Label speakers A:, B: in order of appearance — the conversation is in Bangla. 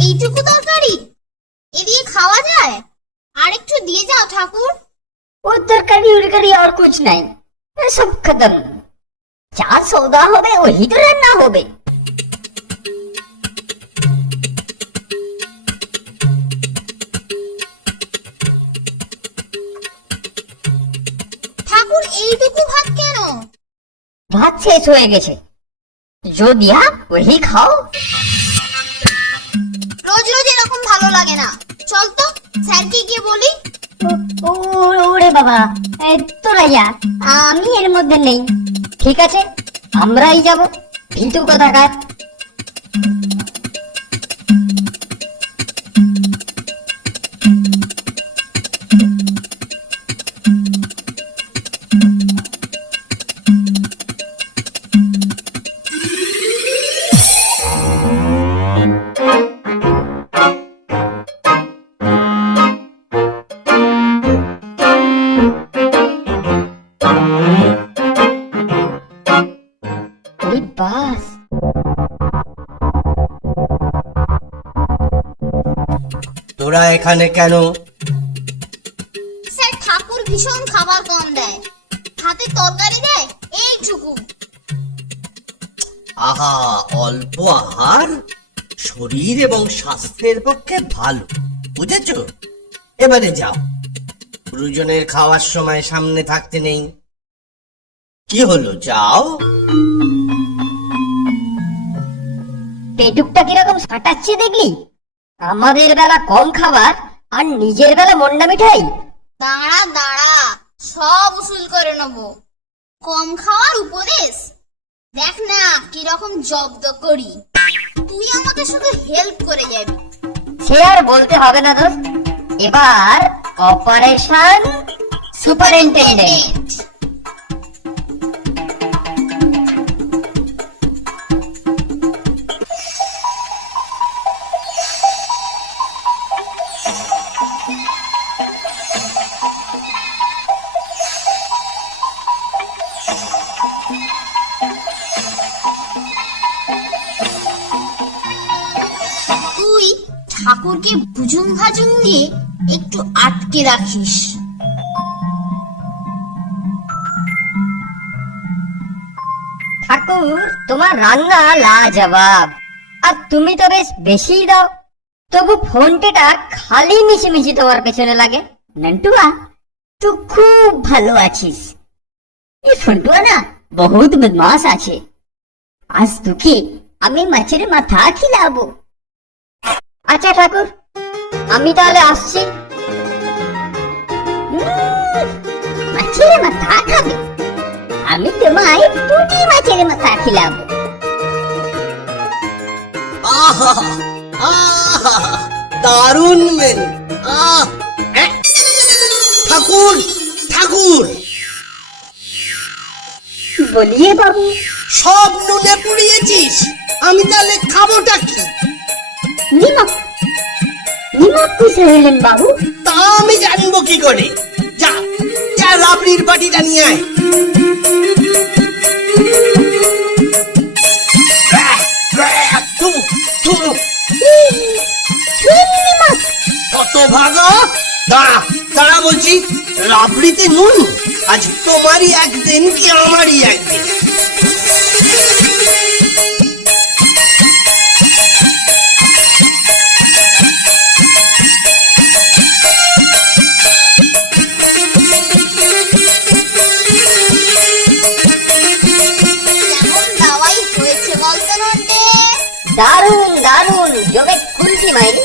A: এইটুকু তরকারি? এ দিয়ে খাওয়া যায়? আর একটু দিয়ে যাও ঠাকুর।
B: वो तरकारी उड़कारी আর कुछ নাই। সব খতম। खत्म যা সৌদা হবে ওই তো রান্না হবে।
A: ঠাকুর এইটুকু ভাত কেন?
B: ভাত শেষ হয়ে গেছে। যদি ওই খাও।
A: ভালো লাগে না। চল তো, স্যারকে গিয়ে বলি।
B: ওরে বাবা এত যা আমি এর মধ্যে নেই। ঠিক আছে, আমরাই যাব। কিন্তু কথা কোথাকার? বাস
C: তোরা এখানে কেন?
A: স্যার ঠাকুর ভীষণ খাবার কম দেয়। হাতে তরকারি দেয় এইটুকু
C: আহা অল্প আহার? শরীর এবং স্বাস্থ্যের পক্ষে ভালো বুঝেছ? এবারে যাও। গুরুজনের খাওয়ার সময় সামনে থাকতে নেই। কি হলো যাও।
B: পেটুকটা কীরকম সাটাচ্ছে দেখলি? আমাদের বেলা কম খাবার আর নিজের বেলা মন্ডা মিঠাই।
A: দাঁড়া দাঁড়া সব উসুল করে নেব। কম খাওয়ার উপদেশ? দেখ না কীরকম জব্দ করি। তুই আমাকে শুধু হেল্প করে যাবি।
B: সে আর বলতে হবে না দোস্ত। এবার অপারেশন সুপারিনটেন্ডেন্ট
A: ঠাকুরকে ভুজুং ভাজুং দিয়ে একটু আটকে রাখিস।
B: ঠাকুর, তোমার রান্না লাজবাব। আর তুমি তো বেশ বেশি দাও। তবু ফোনটেটা খালি মিশি তোমার পেছনে লাগে। নন্টুয়া, তুই খুব ভালো আছিস। এই ফন্টুয়া না বহুত বদমাস আছে। আজ তোকে আমি মাছের মাথা খিলাবো। আচ্ছা ঠাকুর আমি তাহলে আসছি। মাছের মাথা খাবে। আমি তোমায় পুঁটি মাছের মাথা খিলাবো।
C: আহা আহা দারুণ মেনু। আহ ঠাকুর ঠাকুর।
B: বলিয়ে বাবু।
C: সব নুনে পুড়িয়েছিস। আমি তাহলে খাবোটা কি?
B: নিমক। কিসে হইলেন বাবু?
C: তা আমি জানব কি করে? যা যা রাবড়ির বাটিটা নিয়ে আয়। কত ভাগা? দাঁড়া দাঁড়া বলছি রাবড়িতে নুন। আজ তোমারই একদিন কি আমারই একদিন।
A: হয়েছে বলতো নন্টে
B: দারুন দারুন জমে কুলফি মাইরি